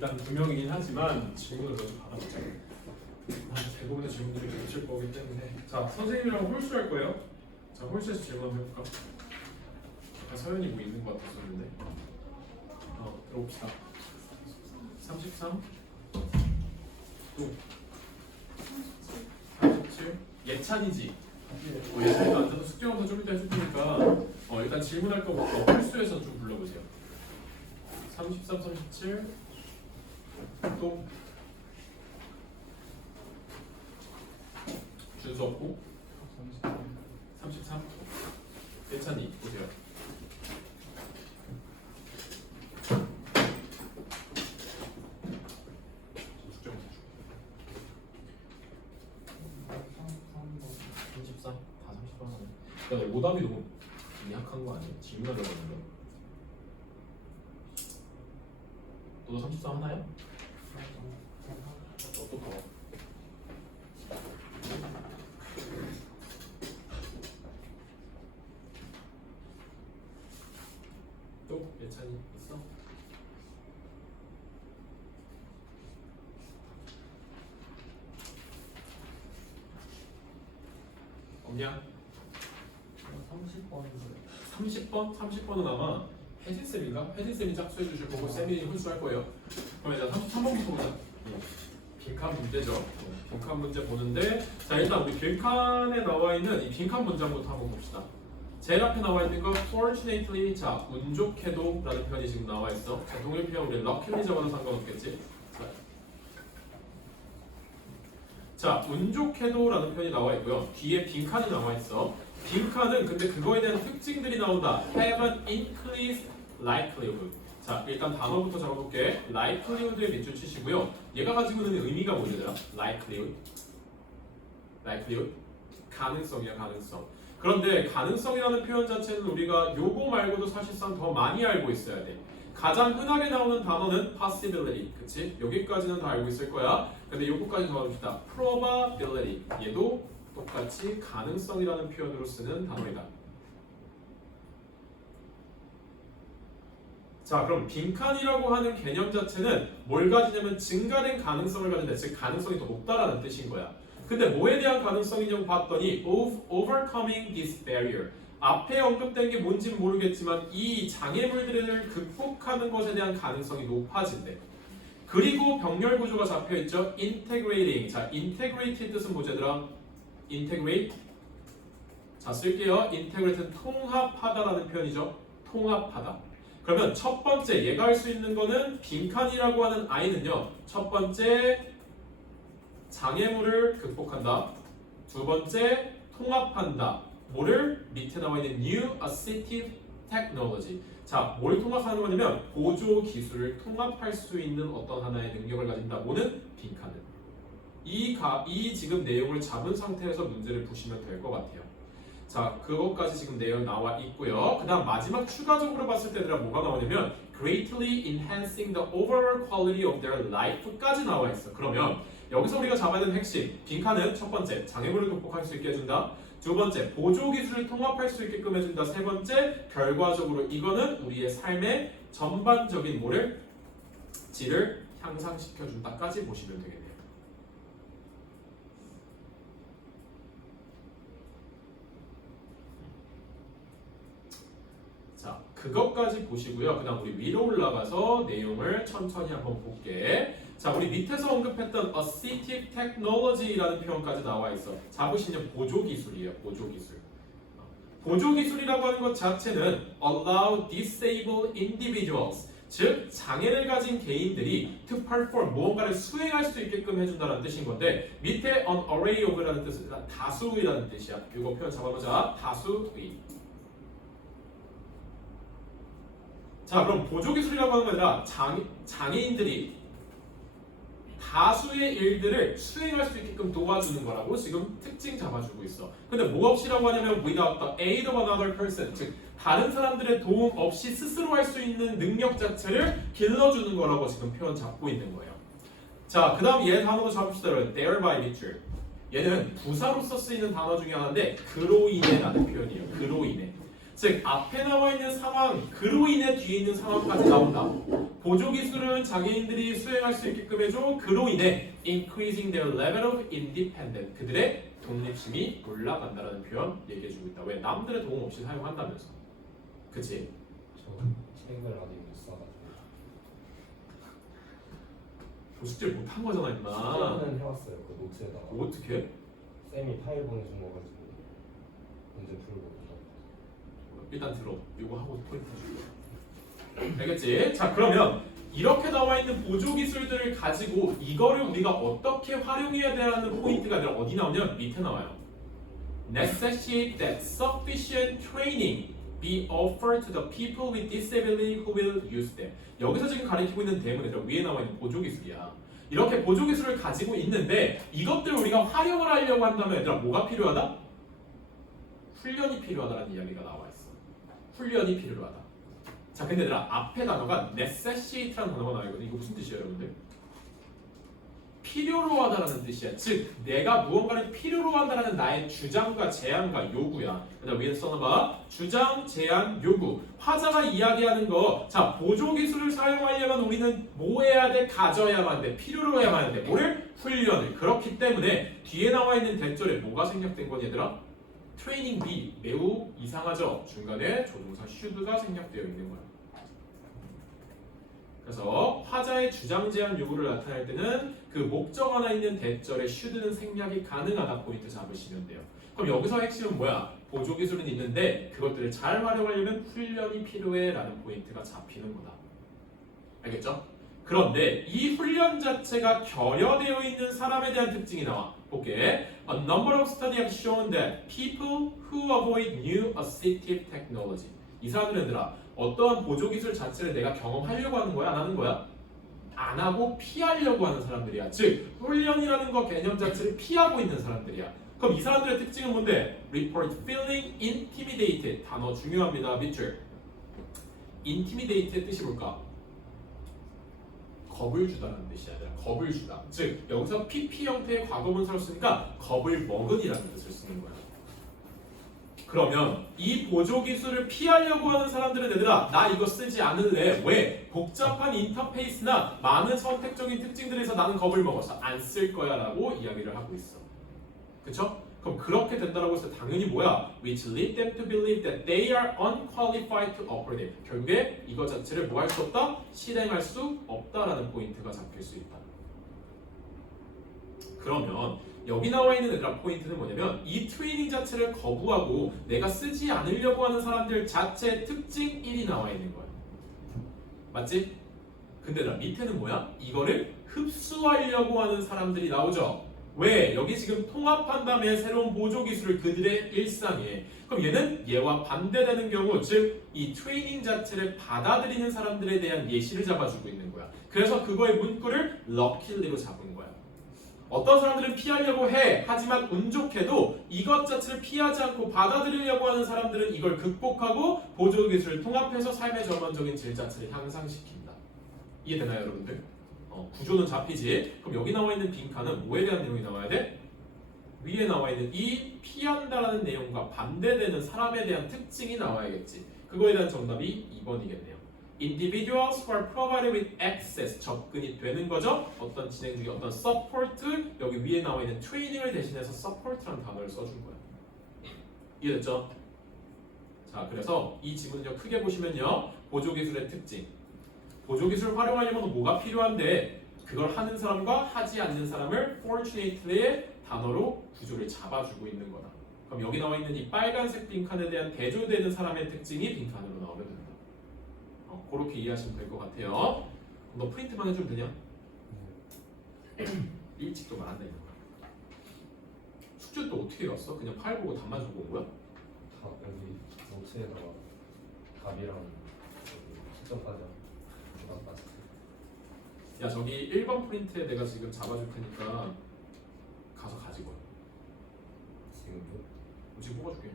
일단 두 명이긴 하지만 질문을 먼저 받아보자. 대부분의 질문들이 겹칠 거기 때문에 자 선생님이랑 홀수할 거예요. 자 홀수에서 질문 한번 해볼까? 아까 서연이 뭐 있는 거 같았었는데 들어봅시다. 33 또 47 예찬이지. 예찬이가 안 돼도 숙제 검사 좀 이따 해줄 테니까 일단 질문할 거부터 홀수에서 좀 불러보세요. 33, 37 또 준수 없고 33 예찬이 보세요. 숙제 검사 줄 33? 다 30번 하네. 야, 오답이 너무 미약한 거 아니야? 질문하려고 하는 거. 너도 33 하나요? 또 더. 또 예찬이 있어? 없냐? 30번? 30번은 아마 혜진쌤인가? 혜진쌤이 짝수해 주실 거고 쌤이 홀수할 거예요. 그럼 일단 33번부터 보자. 빈칸 문제죠. 빈칸 문제 보는데 자 일단 우리 빈칸에 나와 있는 이 빈칸 문장부터 한번 봅시다. 제일 앞에 나와 있는 거 fortunately 자 운 좋게도 라는 표현이 지금 나와 있어. 자 동일 표현 우리 luckily 적어도 상관없겠지. 자 운 좋게도 라는 표현이 나와 있고요. 뒤에 빈칸이 나와 있어. 빈칸은 근데 그거에 대한 특징들이 나온다. have an increased likelihood. 자 일단 단어부터 적어볼게. likelihood에 밑줄 치시고요. 얘가 가지고 있는 의미가 뭐냐면 likelihood 가능성이야 가능성. 그런데 가능성이라는 표현 자체는 우리가 요거 말고도 사실상 더 많이 알고 있어야 돼. 가장 흔하게 나오는 단어는 possibility, 그치? 여기까지는 다 알고 있을 거야. 근데 요거까지 적어줍시다. probability, 얘도 똑같이 가능성이라는 표현으로 쓰는 단어이다. 자 그럼 빈칸이라고 하는 개념 자체는 뭘 가지냐면 증가된 가능성을 가진다. 즉 가능성이 더 높다라는 뜻인 거야. 근데 뭐에 대한 가능성이냐고 봤더니 overcoming this barrier. 앞에 언급된 게 뭔지는 모르겠지만 이 장애물들을 극복하는 것에 대한 가능성이 높아진대. 그리고 병렬 구조가 잡혀있죠. integrating. 자 integrate의 뜻은 뭐냐더라? integrate. 자 쓸게요. integrate는 통합하다라는 표현이죠. 통합하다. 그러면 첫 번째 얘가 할 수 있는 거는 빈칸이라고 하는 아이는요. 첫 번째 장애물을 극복한다. 두 번째 통합한다. 뭐를? 밑에 나와 있는 New Assistive Technology. 자, 뭘 통합하는 거냐면 보조 기술을 통합할 수 있는 어떤 하나의 능력을 가진다. 뭐는? 빈칸은. 이 지금 내용을 잡은 상태에서 문제를 푸시면 될 것 같아요. 자, 그것까지 지금 내용 나와 있고요. 그 다음 마지막 추가적으로 봤을 때 뭐가 나오냐면 greatly enhancing the overall quality of their life까지 나와 있어. 그러면 여기서 우리가 잡아야 되는 핵심 빈칸은 첫 번째 장애물을 극복할 수 있게 해준다. 두 번째 보조 기술을 통합할 수 있게끔 해준다. 세 번째 결과적으로 이거는 우리의 삶의 전반적인 뭐를? 질을 향상시켜준다까지 보시면 되겠네요. 자, 그것까지 보시고요. 그 다음 우리 위로 올라가서 내용을 천천히 한번 볼게. 자, 우리 밑에서 언급했던 assistive technology라는 표현까지 나와 있어. 잡으시면 보조 기술이에요. 보조 기술. 보조 기술이라고 하는 것 자체는 allow disabled individuals, 즉 장애를 가진 개인들이 to perform 무언가를 수행할 수 있게끔 해준다는 뜻인 건데 밑에 an array of라는 뜻은 다수의라는 뜻이야. 이거 표현 잡아보자. 다수의. 자, 그럼 보조 기술이라고 하는 거 아니라 장애인들이 다수의 일들을 수행할 수 있게끔 도와주는 거라고 지금 특징 잡아주고 있어. 근데 뭐 없이라고 하냐면 without the aid of another person, 즉 다른 사람들의 도움 없이 스스로 할 수 있는 능력 자체를 길러주는 거라고 지금 표현 잡고 있는 거예요. 자, 그 다음 얘 단어도 잡읍시다. thereby 밑줄. 얘는 부사로서 쓰이는 단어 중에 하나인데 그로 인해 라는 표현이에요. 그로 인해. 즉 앞에 나와 있는 상황, 그로 인해 뒤에 있는 상황까지 나온다. 보조 기술은 자기인들이 수행할 수 있게끔 해줘. 그로 인해 increasing their level of independence. 그들의 독립심이 올라간다라는 표현 얘기해주고 있다. 왜? 남들의 도움 없이 사용한다면서. 그치? 저 책을 아직 못 사가지고 숙제를 못한 거잖아 임마. 숙제는 해왔어요. 그 노트에다가 어떻게? 쌤이 파일 보내준 거 가지고 문제 풀고 일단 들어. 이거 하고 포인트 줄게. 알겠지? 자 그러면 이렇게 나와 있는 보조 기술들을 가지고 이거를 우리가 어떻게 활용해야 되는 포인트가 아니라 어디 나오냐면 밑에 나와요. Necessitate that sufficient training be offered to the people with disability who will use them. 여기서 지금 가리키고 있는 대문에서 위에 나와 있는 보조 기술이야. 이렇게 보조 기술을 가지고 있는데 이것들을 우리가 활용을 하려고 한다면 얘들아 뭐가 필요하다? 훈련이 필요하다는 이야기가 나와 있어. 훈련이 필요하다. 자, 근데 얘들아 앞에 단어가 necessitate라는 단어가 나와 있거든. 이거 무슨 뜻이에요, 여러분들? 필요로 하다라는 뜻이야. 즉, 내가 무언가를 필요로 한다라는 나의 주장과 제안과 요구야. 그다음 위에 써놔봐. 주장, 제안, 요구. 화자가 이야기하는 거. 자, 보조 기술을 사용하려면 우리는 뭐 해야 돼? 가져야만 돼. 필요로 해야만 돼. 뭐를? 훈련을. 그렇기 때문에 뒤에 나와 있는 대절에 뭐가 생략된 거니 얘들아? 트레이닝 B. 매우 이상하죠? 중간에 조동사 should가 생략되어 있는 거야. 그래서 화자의 주장, 제안, 요구를 나타낼 때는 그 목적 하나 있는 대절에 should는 생략이 가능하다 포인트 잡으시면 돼요. 그럼 여기서 핵심은 뭐야? 보조 기술은 있는데 그것들을 잘 활용하려면 훈련이 필요해 라는 포인트가 잡히는 거다. 알겠죠? 그런데 이 훈련 자체가 결여되어 있는 사람에 대한 특징이 나와. 볼게. A number of studies have shown that people who avoid new assistive technology. 이 사람들은 어떠한 보조 기술 자체를 내가 경험하려고 하는 거야? 안 하는 거야? 안 하고 피하려고 하는 사람들이야. 즉, 훈련이라는 거 개념 자체를 피하고 있는 사람들이야. 그럼 이 사람들의 특징은 뭔데? Report feeling intimidated. 단어 중요합니다. 밑줄. Intimidated의 뜻이 뭘까? 겁을 주다는 뜻이 아니라 겁을 주다. 즉, 여기서 PP 형태의 과거분사를 쓰니까 겁을 먹은이라는 뜻을 쓰는 거야. 그러면 이 보조 기술을 피하려고 하는 사람들은 얘들아 나 이거 쓰지 않을래. 왜? 복잡한 인터페이스나 많은 선택적인 특징들에서 나는 겁을 먹어서 안 쓸 거야 라고 이야기를 하고 있어. 그쵸? 그럼 그렇게 된다라고 해서 당연히 뭐야? Which lead them to believe that they are unqualified to operate it. 결국에 이거 자체를 뭐 할 수 없다? 실행할 수 없다라는 포인트가 잡힐 수 있다. 그러면 여기 나와 있는 얘들아 포인트는 뭐냐면 이 트레이닝 자체를 거부하고 내가 쓰지 않으려고 하는 사람들 자체의 특징 1이 나와 있는 거야. 맞지? 근데 얘들아 밑에는 뭐야? 이거를 흡수하려고 하는 사람들이 나오죠. 왜? 여기 지금 통합한 다음에 새로운 보조 기술을 그들의 일상에. 그럼 얘는 얘와 반대되는 경우 즉 이 트레이닝 자체를 받아들이는 사람들에 대한 예시를 잡아주고 있는 거야. 그래서 그거의 문구를 luckily로 잡은 거야. 어떤 사람들은 피하려고 해. 하지만 운 좋게도 이것 자체를 피하지 않고 받아들이려고 하는 사람들은 이걸 극복하고 보조 기술을 통합해서 삶의 전반적인 질 자체를 향상시킨다. 이해되나요 여러분들? 구조는 잡히지. 그럼 여기 나와 있는 빈칸은 뭐에 대한 내용이 나와야 돼? 위에 나와 있는 이 피한다라는 내용과 반대되는 사람에 대한 특징이 나와야겠지. 그거에 대한 정답이 2번이겠네요. Individuals who are provided with access, 접근이 되는 거죠. 어떤 진행 중에 어떤 support, 여기 위에 나와 있는 training을 대신해서 support라는 단어를 써준 거야. 이해됐죠? 자, 그래서 이 지문을 크게 보시면요. 보조기술의 특징. 보조기술을 활용하려면 뭐가 필요한데 그걸 하는 사람과 하지 않는 사람을 fortunately의 단어로 구조를 잡아주고 있는 거다. 그럼 여기 나와 있는 이 빨간색 빈칸에 대한 대조되는 사람의 특징이 빈칸으로 나오면 된다. 그렇게 이해하시면 될 것 같아요. 너 프린트만 해주면 되냐? 일찍도 말한다 이거. 숙제 또 어떻게 갔어? 그냥 파일 보고 답만 적고 온 거야? 다 여기 노트에다가 답이랑 채점까지 부담까지. 야 저기 1번 프린트에 내가 지금 잡아줄 테니까 가서 가지고 와. 지금도? 지금 뽑아줄게.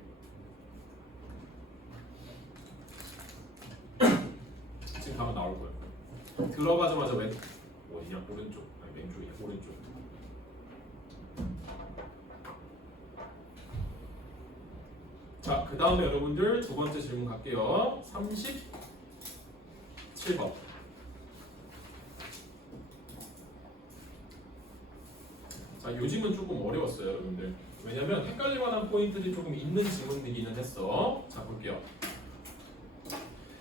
지금 가면 나올 거야. 들어가자마자 왼 어디냐? 오른쪽. 아니 왼쪽이야. 오른쪽. 자 그 다음에 여러분들 두 번째 질문 갈게요. 37번. 자, 요즘은 조금 어려웠어요, 여러분들. 왜냐면 헷갈릴 만한 포인트들이 조금 있는 질문이기는 했어. 자, 볼게요.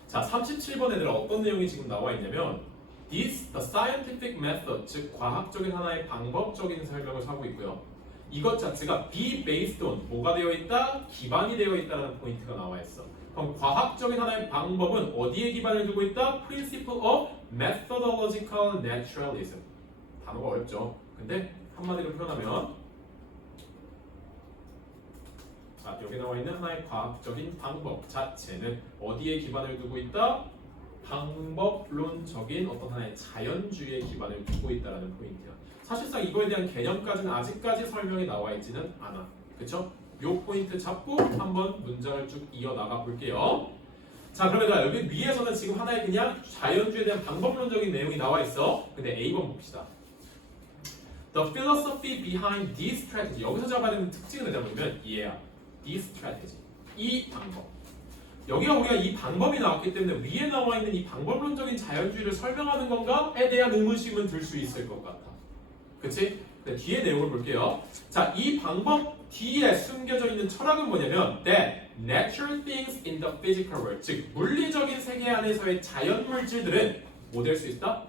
자, 37번 애들 어떤 내용이 지금 나와 있냐면 This, the scientific method, 즉 과학적인 하나의 방법적인 설명을 하고 있고요. 이것 자체가 be based on, 뭐가 되어 있다? 기반이 되어 있다는 포인트가 나와 있어. 그럼 과학적인 하나의 방법은 어디에 기반을 두고 있다? Principle of methodological naturalism. 단어가 어렵죠. 근데 한마디로 표현하면 자, 여기 나와 있는 하나의 과학적인 방법 자체는 어디에 기반을 두고 있다? 방법론적인 어떤 하나의 자연주의에 기반을 두고 있다는 포인트야. 사실상 이거에 대한 개념까지는 아직까지 설명이 나와 있지는 않아. 그쵸? 요 포인트 잡고 한번 문장을 쭉 이어나가 볼게요. 자, 그러면 여기 위에서는 지금 하나의 그냥 자연주의에 대한 방법론적인 내용이 나와 있어. 근데 A번 봅시다. The philosophy behind this strategy. 여기서 잡아야 되는 특징은 뭐냐면 yeah, this strategy. 이 방법. 여기가 우리가 이 방법이 나왔기 때문에 위에 나와 있는 이 방법론적인 자연주의를 설명하는 건가에 대한 의문심은 들 수 있을 것 같아. 그치? 네, 뒤에 내용을 볼게요. 자, 이 방법 뒤에 숨겨져 있는 철학은 뭐냐면 that natural things in the physical world, 즉 물리적인 세계 안에서의 자연 물질들은 뭐 될 수 있다?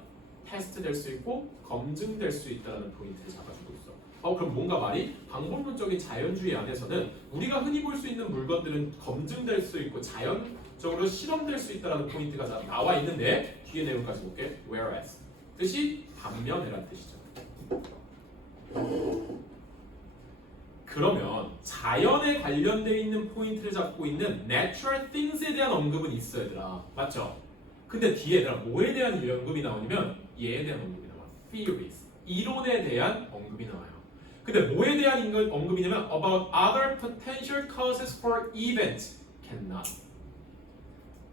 테스트 될 수 있고 검증될 수 있다는 포인트를 잡아주고 있어. 그럼 뭔가 말이 방법론적인 자연주의 안에서는 우리가 흔히 볼 수 있는 물건들은 검증될 수 있고 자연적으로 실험될 수 있다는 포인트가 나와 있는데 뒤에 내용까지 볼게. Whereas 뜻이 반면이라는 뜻이죠. 그러면 자연에 관련되어 있는 포인트를 잡고 있는 natural things에 대한 언급은 있어 얘들아. 맞죠? 근데 뒤에 얘들아 뭐에 대한 언급이 나오냐면 얘에 대한 언급이 나와. Theories. 이론에 대한 언급이 나와요. 근데 뭐에 대한 언급이냐면 about other potential causes for events cannot.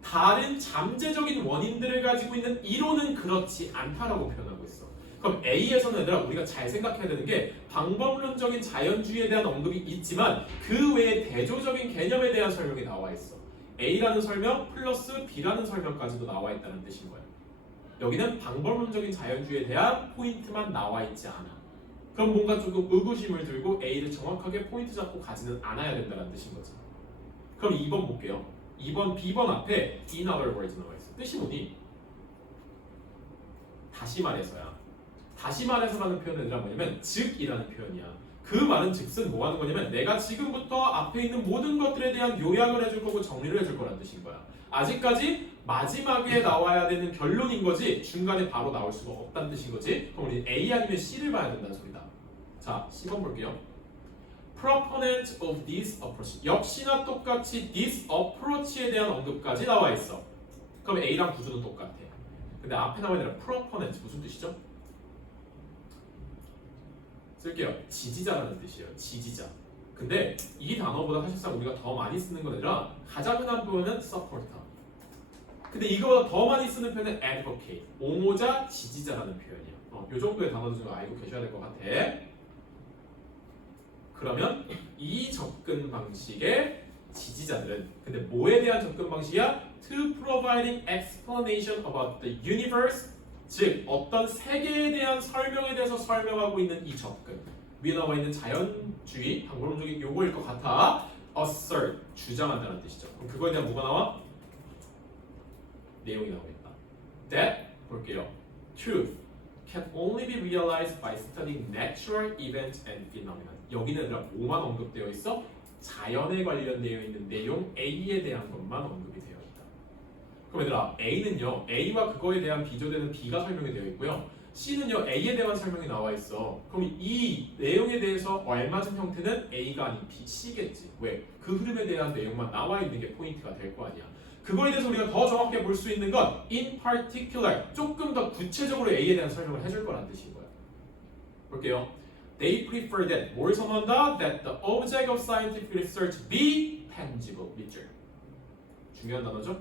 다른 잠재적인 원인들을 가지고 있는 이론은 그렇지 않다라고 표현하고 있어. 그럼 A에서는 얘들아 우리가 잘 생각해야 되는 게 방법론적인 자연주의에 대한 언급이 있지만 그 외에 대조적인 개념에 대한 설명이 나와 있어. A라는 설명 플러스 B라는 설명까지도 나와 있다는 뜻인 거야. 여기는 방법론적인 자연주의에 대한 포인트만 나와 있지 않아. 그럼 뭔가 조금 의구심을 들고 A를 정확하게 포인트 잡고 가지는 않아야 된다는 뜻인 거지. 그럼 2번 볼게요. 2번 B번 앞에 in other words 나와 있어. 뜻이 뭐니? 다시 말해서야. 다시 말해서라는 표현은 뭐냐면 즉이라는 표현이야. 그 말은 즉슨 뭐 하는 거냐면 내가 지금부터 앞에 있는 모든 것들에 대한 요약을 해줄 거고 정리를 해줄 거라는 뜻인 거야. 아직까지 마지막에 나와야 되는 결론인 거지 중간에 바로 나올 수가 없다는 뜻인 거지. 그럼 우리 A 아니면 C를 봐야 된다는 소리다. 자, 10번 볼게요. Proponent of this approach. 역시나 똑같이 this approach에 대한 언급까지 나와 있어. 그럼 A랑 구조는 똑같아. 근데 앞에 나와 있는 proponent 무슨 뜻이죠? 쓸게요. 지지자라는 뜻이에요. 지지자. 근데 이 단어보다 사실상 우리가 더 많이 쓰는 건 아니라 가장 흔한 표현은 supporter. 근데 이거보다 더 많이 쓰는 표현은 advocate. 옹호자, 지지자라는 표현이에요. 이 정도의 단어도 좀 알고 계셔야 될 것 같아. 그러면 이 접근 방식의 지지자들은 근데 뭐에 대한 접근 방식이야? To providing explanation about the universe, 즉 어떤 세계에 대한 설명에 대해서 설명하고 있는 이 접근. 위에 나와 있는 자연주의, 방법론적인 요거일 것 같아. assert, 주장한다는 뜻이죠. 그럼 그거에 대한 뭐가 나와? 내용이 나오겠다. That, 볼게요. Truth can only be realized by studying natural events and phenomena. 여기는 뭐만 언급되어 있어? 자연에 관련되어 있는 내용 A에 대한 것만 언급이 되어 있다. 그럼 얘들아 A는요 A와 그거에 대한 비교되는 B가 설명이 되어 있고요. C는요 A에 대한 설명이 나와 있어. 그럼 이 내용에 대해서 알맞은 형태는 A가 아닌 B, C겠지. 왜? 그 흐름에 대한 내용만 나와 있는 게 포인트가 될 거 아니야. 그거에 대해서 우리가 더 정확하게 볼 수 있는 건 in particular, 조금 더 구체적으로 A에 대한 설명을 해줄 거란 뜻인 거야. 볼게요. They prefer that, 뭘 선호한다? That the object of scientific research be tangible, 밑줄. 중요한 단어죠?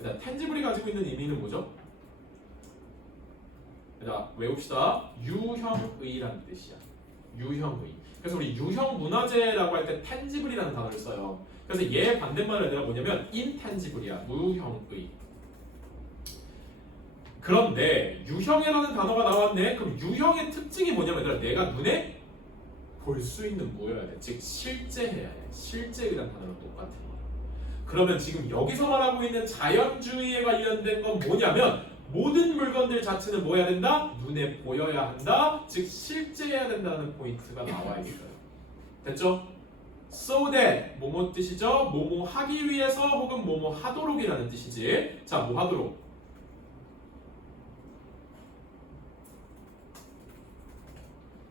일단 tangible이 가지고 있는 의미는 뭐죠? 자, 외웁시다. 유형의라는 뜻이야. 유형의. 그래서 우리 유형 문화재라고 할 때 tangible이라는 단어를 써요. 그래서 얘 반대말을 내가 뭐냐면 intangible이야. 무형의. 그런데 유형이라는 단어가 나왔네. 그럼 유형의 특징이 뭐냐면 얘들아, 내가 눈에 볼 수 있는 뭐여야 돼? 즉 실제해야 돼. 실제의란 단어랑 똑같은 거야. 그러면 지금 여기서 말하고 있는 자연주의에 관련된 건 뭐냐면 모든 물건들 자체는 뭐 해야 된다? 눈에 보여야 한다. 즉 실제해야 된다는 포인트가 나와 있어요. 됐죠? So that 뭐뭐 뜻이죠? 뭐뭐 하기 위해서 혹은 뭐뭐 하도록이라는 뜻이지. 자, 뭐 하도록?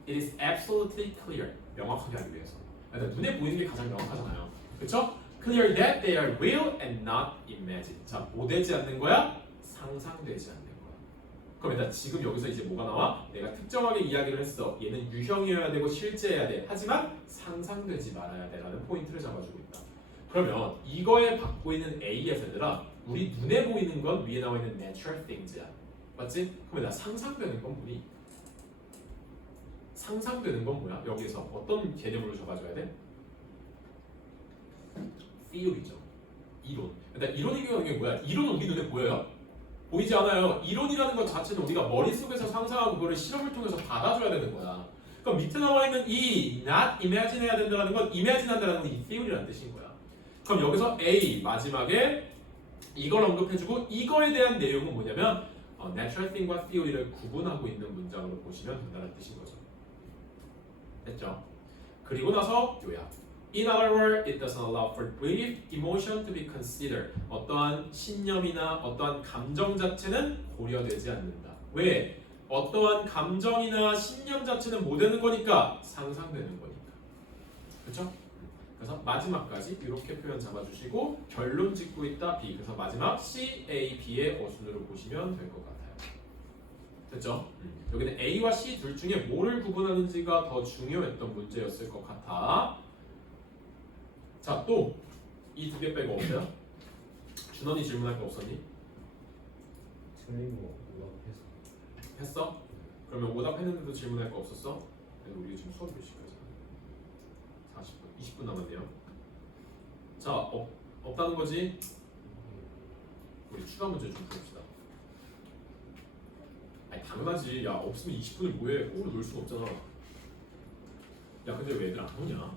It is absolutely clear. 명확하게 하기 위해서. 그러니까 눈에 보이는 게 가장 명확하잖아요. 그렇죠? Clear that they are real and not imagined. 자, 뭐 되지 않는 거야? 상상되지 않는 거야. 그럼 일단 지금 여기서 이제 뭐가 나와? 내가 특정하게 이야기를 했어. 얘는 유형이어야 되고 실제해야 돼. 하지만 상상되지 말아야 돼라는 포인트를 잡아주고 있다. 그러면 이거에 받고 있는 A에서들아, 우리 눈에 보이는 건 위에 나와 있는 natural things야. 맞지? 그러면 나 상상되는 건 뭐니? 상상되는 건 뭐야? 여기서 어떤 개념으로 적어줘야 돼? theory죠. 이론. 일단 이론의 경우는 뭐야? 이론은 우리 눈에 보여요? 보이지 않아요. 이론이라는 것 자체는 우리가 머릿속에서 상상하고 그거를 실험을 통해서 받아줘야 되는 거야. 그럼 밑에 나와 있는 이 not imagine 해야 된다는 건 imagine 한다는 건 이 theory라는 뜻인 거야. 그럼 여기서 A 마지막에 이걸 언급해주고 이거에 대한 내용은 뭐냐면 natural thing과 theory를 구분하고 있는 문장으로 보시면 된다는 뜻인 거죠. 됐죠? 그리고 나서 요약. In other words, it doesn't allow for belief, emotion to be considered. 어떠한 신념이나 어떠한 감정 자체는 고려되지 않는다. 왜? 어떠한 감정이나 신념 자체는 뭐 되는 거니까? 상상되는 거니까. 그렇죠? 그래서 마지막까지 이렇게 표현 잡아주시고 결론 짓고 있다 B. 그래서 마지막 C, A, B의 어순으로 보시면 될 것 같아요. 됐죠? 여기는 A와 C 둘 중에 뭐를 구분하는지가 더 중요했던 문제였을 것 같아. 자, 또 이 두 개 빼고 없어요? 준원이 질문할 거 없었니? 틀린 거 오답해서. 했어? 그러면 오답했는데도 질문할 거 없었어? 우리 지금 수업 몇 시까지? 40분, 20분 남았네요. 자, 없다는 거지? 우리 추가 문제 좀 풀읍시다. 아니 당연하지. 야, 없으면 20분을 뭐해? 거꾸로 놀 수가 없잖아. 야, 근데 왜 애들 안 오냐?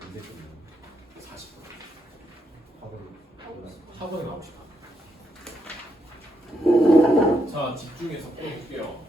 언제 끝나? 40분. 학원. 학원에 나오고 싶다. 자, 집중해서 풀어볼게요.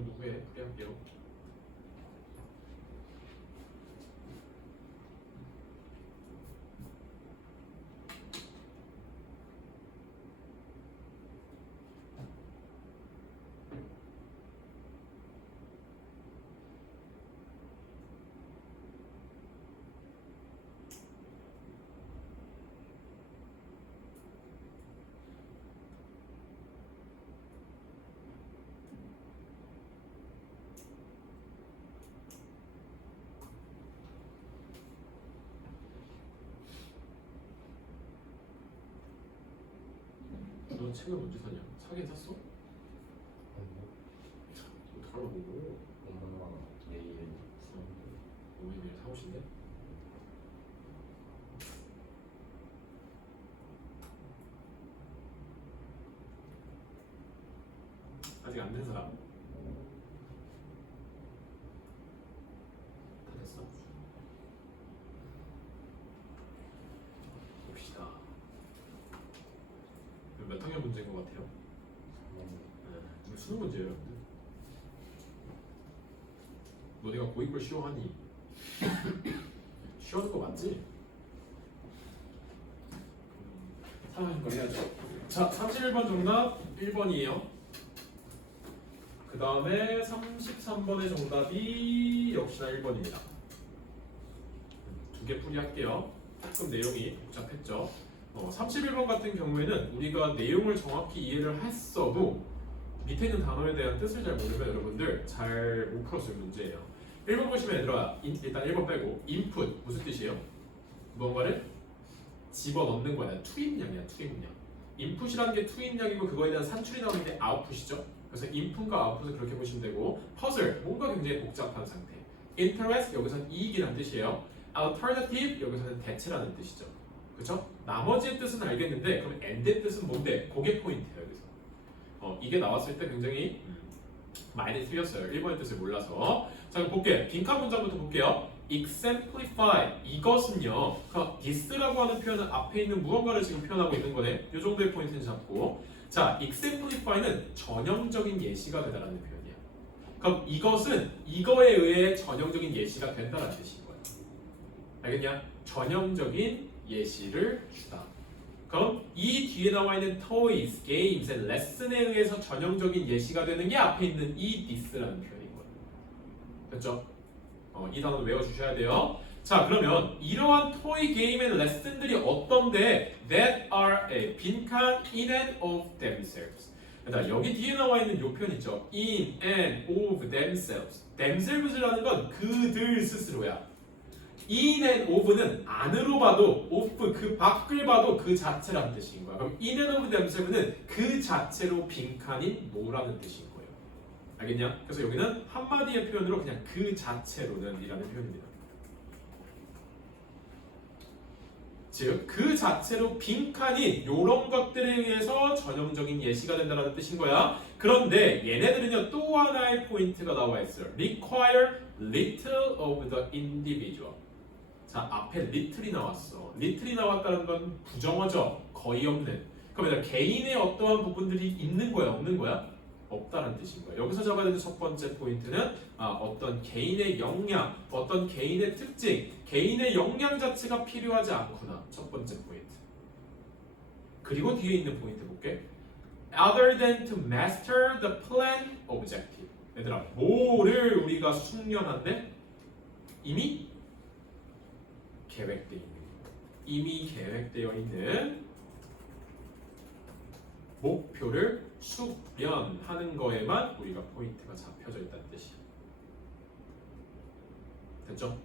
정도 후에 풀이할게요. 너 책을 언제 사냐? 사긴 샀어? 어떡하라고. 엄마가 내일 어머니 내일 사오신대? 아직 안 된 사람? 다 됐어? 봅시다. 이거 몇 학년 문제인 것 같아요? 이거 수능 문제예요, 여러분들. 너네가 고익을 쉬워하니 쉬워하는 거 맞지? 3학년 거 해야죠. 자, 31번 정답 1번이에요. 그 다음에 33번의 정답이 역시나 1번입니다. 두 개 풀이할게요. 조금 내용이 복잡했죠. 31번 같은 경우에는 우리가 내용을 정확히 이해를 했어도 밑에 있는 단어에 대한 뜻을 잘 모르면 여러분들 잘 못 풀었을 문제예요. 1번 보시면 얘들아, 일단 1번 빼고 input 무슨 뜻이에요? 무언가를 집어넣는 거야. 투입량이야, 투입량. input이라는 게 투입량이고 그거에 대한 산출이 나오는 게 output이죠. 그래서 input과 output을 그렇게 보시면 되고, puzzle 뭔가 굉장히 복잡한 상태. interest 여기서는 이익이라는 뜻이에요. alternative 여기서는 대체라는 뜻이죠. 그렇죠? 나머지의 뜻은 알겠는데 그럼 and의 뜻은 뭔데? 그게 포인트예요. 여기서 이게 나왔을 때 굉장히 많이 틀렸어요. 1번의 뜻을 몰라서. 자, 그럼 볼게요. 빈칸 문장부터 볼게요. exemplify 이것은요. this라고 하는 표현은 앞에 있는 무언가를 지금 표현하고 있는 거네. 이 정도의 포인트는 잡고. 자, exemplify는 전형적인 예시가 되다라는 표현이야. 그럼 이것은 이거에 의해 전형적인 예시가 된다라는 뜻인 거예요. 알겠냐? 전형적인 예시를 주다. 그럼 이 뒤에 나와 있는 toys, games, and lesson에 의해서 전형적인 예시가 되는 게 앞에 있는 이 this라는 표현인 거예요. 됐죠? 이 단어 외워주셔야 돼요. 자, 그러면 이러한 toy, game, and lesson들이 어떤데 that are a 빈칸 in and of themselves. 그러니까 여기 뒤에 나와 있는 이 표현 있죠. in and of themselves. themselves라는 건 그들 스스로야. in and of는 안으로 봐도 of 그 밖을 봐도 그 자체라는 뜻인 거야. 그럼 in and of themselves는 그 자체로 빈칸인 뭐라는 뜻인 거예요. 알겠냐? 그래서 여기는 한마디의 표현으로 그냥 그 자체로는 이라는 표현입니다. 즉, 그 자체로 빈칸인 이런 것들에 의해서 전형적인 예시가 된다는 뜻인 거야. 그런데 얘네들은요 또 하나의 포인트가 나와 있어요. require little of the individual. 자, 앞에 little이 나왔어. little이 나왔다는 건 부정어죠. 거의 없는. 그러면 개인의 어떠한 부분들이 있는 거야, 없는 거야? 없다는 뜻인 거예요. 여기서 잡아야 되는 첫 번째 포인트는 어떤 개인의 역량, 어떤 개인의 특징, 개인의 역량 자체가 필요하지 않구나. 첫 번째 포인트. 그리고 뒤에 있는 포인트 볼게. Other than to master the plan objective. 얘들아, 뭐를 우리가 숙련한데? 이미 계획되어 있는, 이미 계획되어 있는 목표를 숙련하는 거에만 우리가 포인트가 잡혀져 있다는 뜻이야. 됐죠?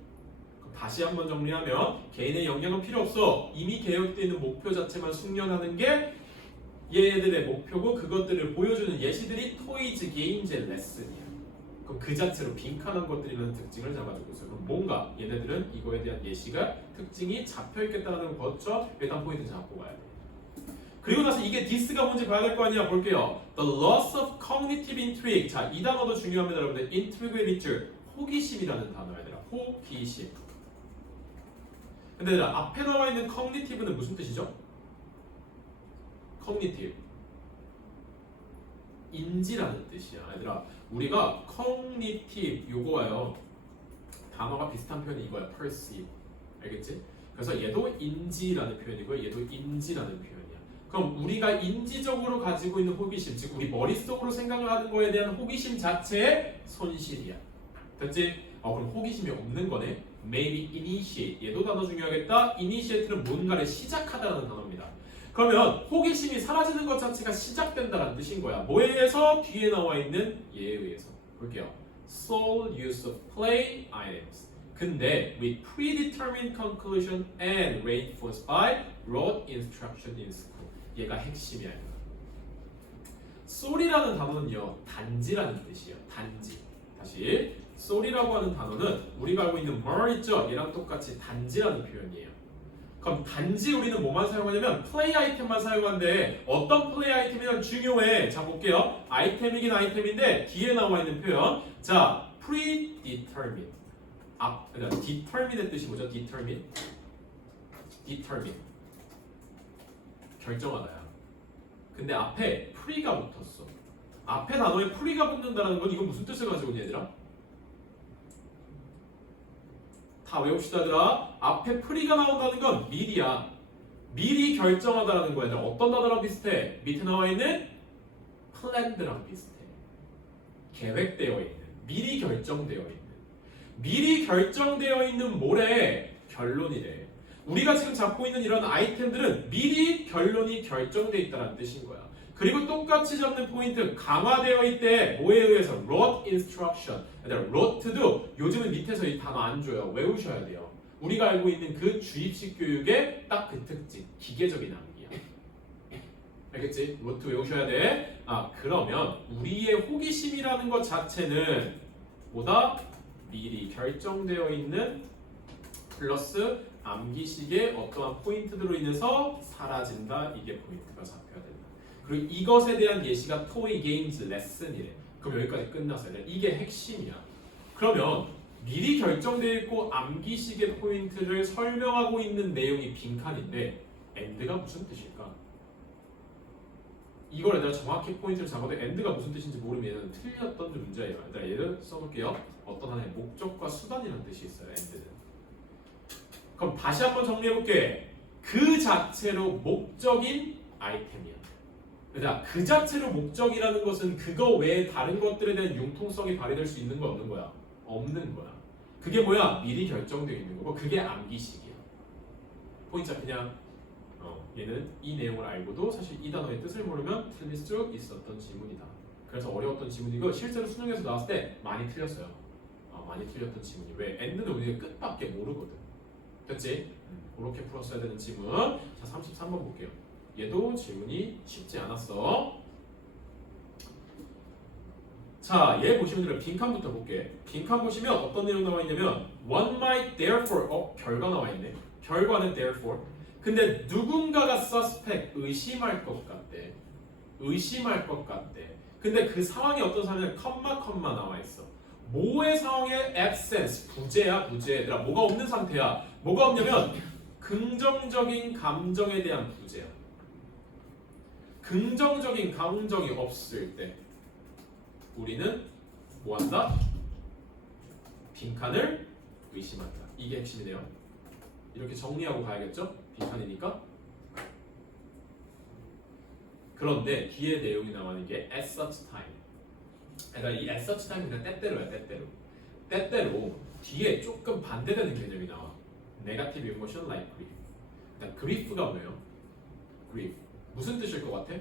그럼 다시 한번 정리하면 개인의 역량은 필요 없어. 이미 계획되어 있는 목표 자체만 숙련하는 게 얘들의 목표고 그것들을 보여주는 예시들이 toys, games, and lesson이야. 그럼 그 자체로 빈칸한 것들이라는 특징을 잡아주고 있어요. 그럼 뭔가 얘네들은 이거에 대한 예시가 특징이 잡혀있겠다는 거죠. 일단 포인트 잡고 가야 돼. 그리고 나서 이게 this가 뭔지 봐야 될 거 아니야. 볼게요. The loss of cognitive intrigue. 자, 이 단어도 중요합니다, 여러분들. intrigue의 밑줄, 호기심이라는 단어야 되라. 호기심. 근데 얘들아, 앞에 나와 있는 cognitive는 무슨 뜻이죠? cognitive. 인지라는 뜻이야. 얘들아, 우리가 cognitive 요거예요. 단어가 비슷한 표현이 이거야. perceive. 알겠지? 그래서 얘도 인지라는 표현이고 얘도 인지라는 표현이야. 그럼 우리가 인지적으로 가지고 있는 호기심, 즉 우리 머릿속으로 생각을 하는 거에 대한 호기심 자체의 손실이야. 됐지? 그럼 호기심이 없는 거네. Maybe initiate. 얘도 단어 중요하겠다. initiate는 뭔가를 시작하다라는 단어입니다. 그러면 호기심이 사라지는 것 자체가 시작된다라는 뜻인 거야. 뭐에 의해서? 뒤에 나와 있는 예에 의해서. 볼게요. sole use of play items. 근데 with predetermined conclusion and reinforced by rote instruction in school. 얘가 핵심이야. sole이라는 단어는요, 단지라는 뜻이에요. 단지. 다시 sole이라고 하는 단어는 우리가 알고 있는 more 있죠? 얘랑 똑같이 단지라는 표현이에요. 그럼 단지 우리는 뭐만 사용하냐면 플레이 아이템만 사용하는데 어떤 플레이 아이템이란 중요해. 자 볼게요. 아이템이긴 아이템인데 뒤에 나와 있는 표현. 자 predetermined. 그러니까 determine의 뜻이 뭐죠? determine. 결정하다야. 근데 앞에 pre가 붙었어. 앞에 단어에 pre가 붙는다는 건 이건 무슨 뜻을 가지고 있냐 얘들아? 다 외웁시다 얘들아. 앞에 pre가 나온다는 건 미리야. 미리 결정하다라는 거야. 얘들아. 어떤 단어랑 비슷해? 밑에 나와 있는 planned랑 비슷해. 계획되어 있는, 미리 결정되어 있는. 미리 결정되어 있는 뭐래? 결론이래. 우리가 지금 잡고 있는 이런 아이템들은 미리 결론이 결정되어 있다는 뜻인 거야. 그리고 똑같이 잡는 포인트, 강화되어 있대. 뭐에 의해서? rote instruction. rote도 요즘은 밑에서 이 단어 안 줘요. 외우셔야 돼요. 우리가 알고 있는 그 주입식 교육의 딱 그 특징, 기계적인 암기야. 알겠지? rote 외우셔야 돼. 그러면 우리의 호기심이라는 것 자체는 뭐다? 미리 결정되어 있는 플러스 암기식의 어떠한 포인트들로 인해서 사라진다. 이게 포인트가 잡혀야 된다. 그리고 이것에 대한 예시가 토이 게임즈 레슨이래. 그럼 여기까지 끝났어요. 이게 핵심이야. 그러면 미리 결정되어 있고 암기식의 포인트를 설명하고 있는 내용이 빈칸인데 end가 무슨 뜻일까? 이걸 내가 정확히 포인트를 잡아도 end가 무슨 뜻인지 모르면 얘는 틀렸던 문제예요. 일단 얘를 써볼게요. 어떤 하나의 목적과 수단이라는 뜻이 있어요. end는. 그럼 다시 한번 정리해볼게. 그 자체로 목적인 아이템이야. 그러니까 그 자체로 목적이라는 것은 그거 외에 다른 것들에 대한 융통성이 발휘될 수 있는 거 없는 거야? 없는 거야. 그게 뭐야? 미리 결정되어 있는 거고 그게 암기식이야. 포인트가 그냥 얘는 이 내용을 알고도 사실 이 단어의 뜻을 모르면 틀릴 수 있었던 지문이다. 그래서 어려웠던 지문이고 실제로 수능에서 나왔을 때 많이 틀렸어요. 많이 틀렸던 지문이. 왜? end는 우리가 끝밖에 모르거든. 됐지? 그렇게 풀었어야 되는 지문. 자 33번 볼게요. 얘도 질문이 쉽지 않았어. 자, 얘 보시면 빈칸부터 볼게. 빈칸 보시면 어떤 내용 나와 있냐면 one might therefore 결과 나와 있네. 결과는 therefore. 근데 누군가가 suspect 의심할 것 같대. 의심할 것 같대. 근데 그 상황이 어떤 상황이냐면 컴마 나와 있어. 뭐의 상황에 absence 부재야 부재. 얘들아 뭐가 없는 상태야. 뭐가 없냐면 긍정적인 감정에 대한 부재야. 긍정적인 감정이 없을 때 우리는 뭐한다? 빈칸을 의심한다. 이게 핵심이네요. 이렇게 정리하고 가야겠죠? 빈칸이니까. 그런데 뒤에 내용이 나오는 게 at such time. 그러니까 이 at such time은 그냥 때때로야. 때때로 뒤에 조금 반대되는 개념이 나와. negative emotion like grief. 그러니까 grief가 뭐예요? grief. 무슨 뜻일 것 같아?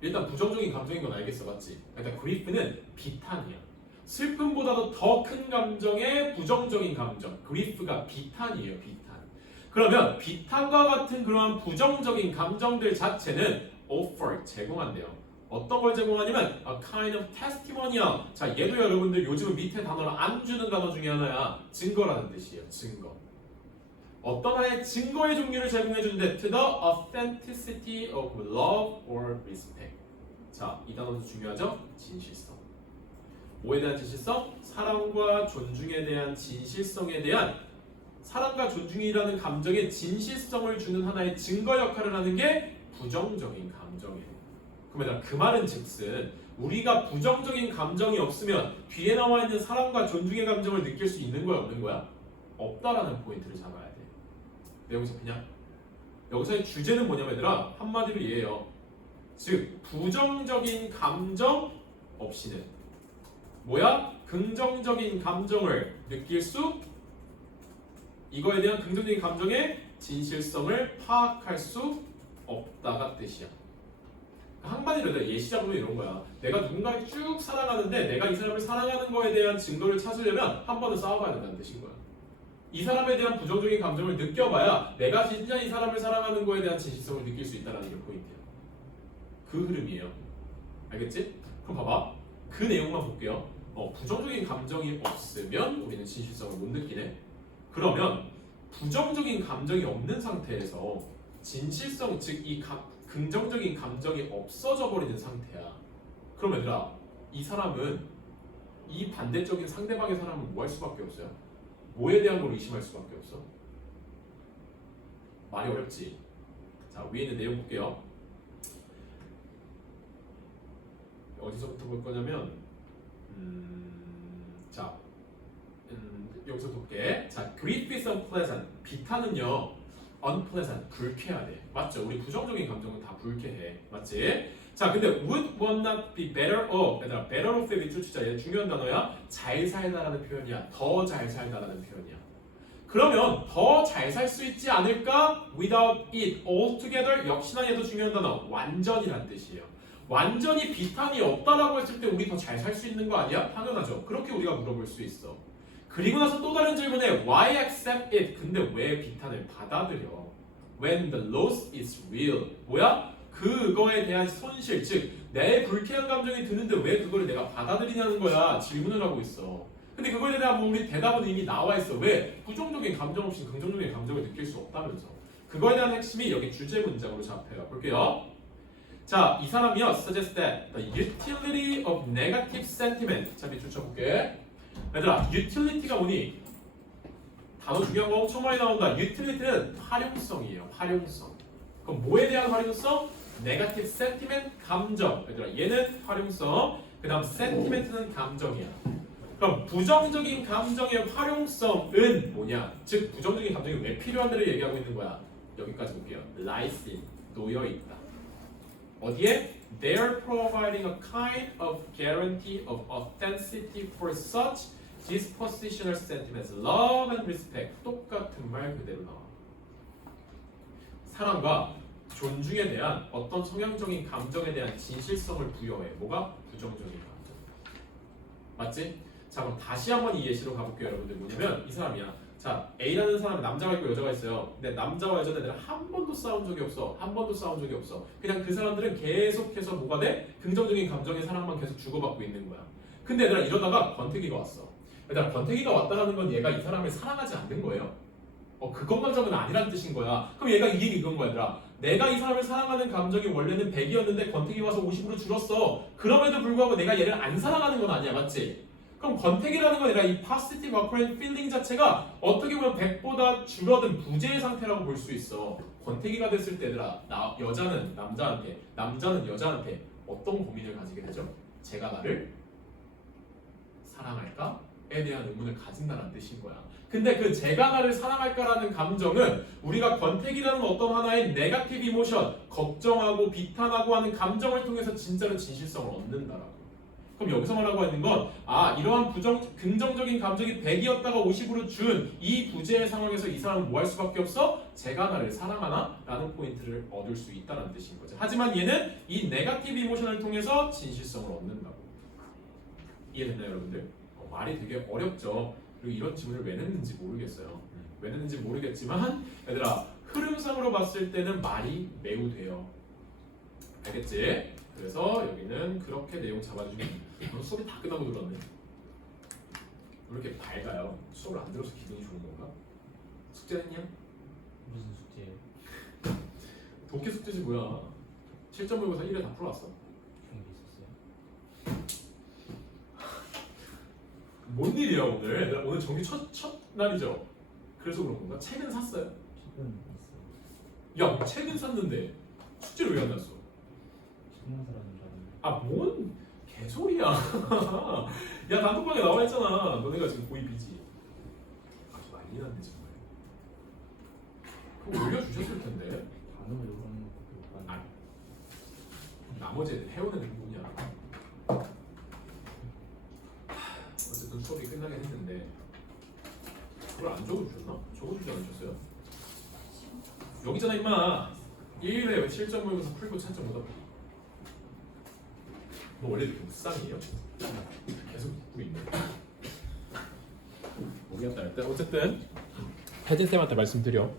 일단 부정적인 감정인 건 알겠어, 맞지? 그러니까 grief는 비탄이야. 슬픔보다도 더 큰 감정의 부정적인 감정. grief가 비탄이에요, 비탄. 그러면 비탄과 같은 그러한 부정적인 감정들 자체는 offer, 제공한대요. 어떤 걸 제공하냐면 a kind of testimonial. 자, 얘도 여러분들 요즘 밑에 단어를 안 주는 단어 중에 하나야. 증거라는 뜻이에요, 증거. 어떤 하나의 증거의 종류를 제공해 주는데 to the authenticity of love or respect. 자, 이 단어도 중요하죠? 진실성. 뭐에 대한 진실성? 사랑과 존중에 대한 진실성에 대한 사랑과 존중이라는 감정의 진실성을 주는 하나의 증거 역할을 하는 게 부정적인 감정이에요. 그러면 그 말은 즉슨 우리가 부정적인 감정이 없으면 뒤에 나와 있는 사랑과 존중의 감정을 느낄 수 있는 거야, 없는 거야? 없다라는 포인트를 잡아야 돼. 내용이 잡히냐? 여기서의 주제는 뭐냐면 얘들아 한마디로 이해해요. 즉 부정적인 감정 없이는 뭐야? 긍정적인 감정을 느낄 수 이거에 대한 긍정적인 감정의 진실성을 파악할 수 없다가 뜻이야. 한마디로 내가 예시 잡으면 이런 거야. 내가 누군가를 쭉 사랑하는데 내가 이 사람을 사랑하는 거에 대한 증거를 찾으려면 한 번은 싸워봐야 된다는 뜻인 거야. 이 사람에 대한 부정적인 감정을 느껴봐야 내가 진짜 이 사람을 사랑하는 거에 대한 진실성을 느낄 수 있다는 게 포인트야. 그 흐름이에요. 알겠지? 그럼 봐봐. 그 내용만 볼게요. 부정적인 감정이 없으면 우리는 진실성을 못 느끼네. 그러면 부정적인 감정이 없는 상태에서 진실성, 즉 이 긍정적인 감정이 없어져 버리는 상태야. 그럼 얘들아, 이 사람은 이 반대적인 상대방의 사람은 뭐 할 수밖에 없어요? 뭐에 대한 걸 의심할 수밖에 없어? 말이 어렵지? 자, 위에 있는 내용 볼게요. 어디서부터 볼 거냐면 여기서 볼게. 자, grief is unpleasant. 비탄은요 unpleasant, 불쾌하대. 맞죠? 우리 부정적인 감정은 다 불쾌해. 맞지? 자, 근데 would one not be better off? 얘들아, better off의 밑줄 치자. 얘 중요한 단어야. 잘 살다라는 표현이야. 더 잘 살다라는 표현이야. 그러면 더 잘 살 수 있지 않을까? without it altogether. 역시나 얘도 중요한 단어. 완전이란 뜻이에요. 완전히 비탄이 없다라고 했을 때 우리 더 잘 살 수 있는 거 아니야? 당연하죠. 그렇게 우리가 물어볼 수 있어. 그리고 나서 또 다른 질문에 why accept it? 근데 왜 비탄을 받아들여? When the loss is real. 뭐야? 그거에 대한 손실, 즉 내 불쾌한 감정이 드는데 왜 그거를 내가 받아들이냐는 거야. 질문을 하고 있어. 근데 그거에 대한 우리 대답은 이미 나와 있어. 왜? 부정적인 감정 없이 긍정적인 감정을 느낄 수 없다면서. 그거에 대한 핵심이 여기 주제 문장으로 잡혀요. 볼게요. 자, 이 사람이요. suggest that the utility of negative sentiment. 자, 밑줄 쳐볼게. 얘들아, utility가 뭐니? 단어 중요한 거 엄청 많이 나온다. utility는 활용성이에요. 활용성. 그럼 뭐에 대한 활용성? negative sentiment, 감정. 얘들아, 얘는 활용성. 그 다음 sentiment는 감정이야. 그럼 부정적인 감정의 활용성은 뭐냐? 즉 부정적인 감정이 왜 필요한지를 얘기하고 있는 거야. 여기까지 볼게요. lies in, 놓여있다. 어디에? They are providing a kind of guarantee of authenticity for such dispositional sentiments, love and respect. 똑같은 말 그대로 나와. 사랑과 존중에 대한 어떤 성향적인 감정에 대한 진실성을 부여해. 뭐가? 부정적인 감정. 맞지? 자, 그럼 다시 한번 이 예시로 가볼게요, 여러분들. 뭐냐면 이 사람이야. 자, A라는 사람은 남자가 있고 여자가 있어요. 근데 남자와 여자는 한 번도 싸운 적이 없어. 한 번도 싸운 적이 없어. 그냥 그 사람들은 계속해서 뭐가 돼? 긍정적인 감정의 사랑만 계속 주고받고 있는 거야. 근데 얘들아, 이러다가 권태기가 왔어. 얘들아, 권태기가 왔다는 건 얘가 이 사람을 사랑하지 않는 거예요. 그것만적은 아니란 뜻인 거야. 그럼 얘가 이 얘기 이건 거야, 얘들아. 내가 이 사람을 사랑하는 감정이 원래는 100이었는데 권태기 와서 50으로 줄었어. 그럼에도 불구하고 내가 얘를 안 사랑하는 건 아니야, 맞지? 그럼 권태기라는 건 아니라 이 positive occurrent feeling 자체가 어떻게 보면 100보다 줄어든 부재의 상태라고 볼 수 있어. 권태기가 됐을 때 얘들아, 여자는 남자한테, 남자는 여자한테 어떤 고민을 가지게 되죠? 제가 나를 사랑할까? 에 대한 의문을 가진다는 뜻인 거야. 근데 그 제가 나를 사랑할까라는 감정은 우리가 권태기라는 어떤 하나의 네거티브 이모션, 걱정하고 비탄하고 하는 감정을 통해서 진짜로 진실성을 얻는다라고. 그럼 여기서 말하고 있는 건 이러한 긍정적인 감정이 100이었다가 50으로 준 이 부재의 상황에서 이 사람은 뭐 할 수밖에 없어? 제가 나를 사랑하나? 라는 포인트를 얻을 수 있다는 뜻인 거죠. 하지만 얘는 이 네거티브 이모션을 통해서 진실성을 얻는다고. 이해됐나요, 여러분들? 말이 되게 어렵죠. 그리고 이런 질문을 왜 냈는지 모르겠어요. 왜 냈는지 모르겠지만 얘들아, 흐름상으로 봤을 때는 말이 매우 돼요. 알겠지? 그래서 여기는 그렇게 내용 잡아주면 수업이 다 끝나고 들었네. 왜 이렇게 밝아요? 수업을 안 들어서 기분이 좋은 건가? 숙제 했냐? 무슨 숙제예요? 독해 숙제지 뭐야. 실전 모의고사 1회 다 풀어왔어. 그런 게 있었어요? 뭔 일이야 오늘? 오늘 정규 첫 날이죠? 그래서 그런 건가? 책은 샀어요? 책은 있어요. 야, 책은 샀는데 숙제를 왜 안 냈어? 책만 사라는 줄 알았는데. 뭔 개소리야. 야 단톡방에 나와 있잖아. 너네가 지금 고2 B지. 아주 많이 났네 정말. 그거 올려주셨을 텐데. 반응을 요구하는 것도 아, 나머지 애들 해오는 게 뭐냐. 어쨌든 수업이 끝나긴 했는데 그걸 안 적어주셨나? 적어주지 않으셨어요? 여기잖아 임마. 1일에 7점 모의고사 풀고 채점 보다. 너 원래 이렇게 무쌍이에요? 계속 웃고 있네. 모르겠다. 일단 어쨌든 혜진 쌤한테 말씀드려.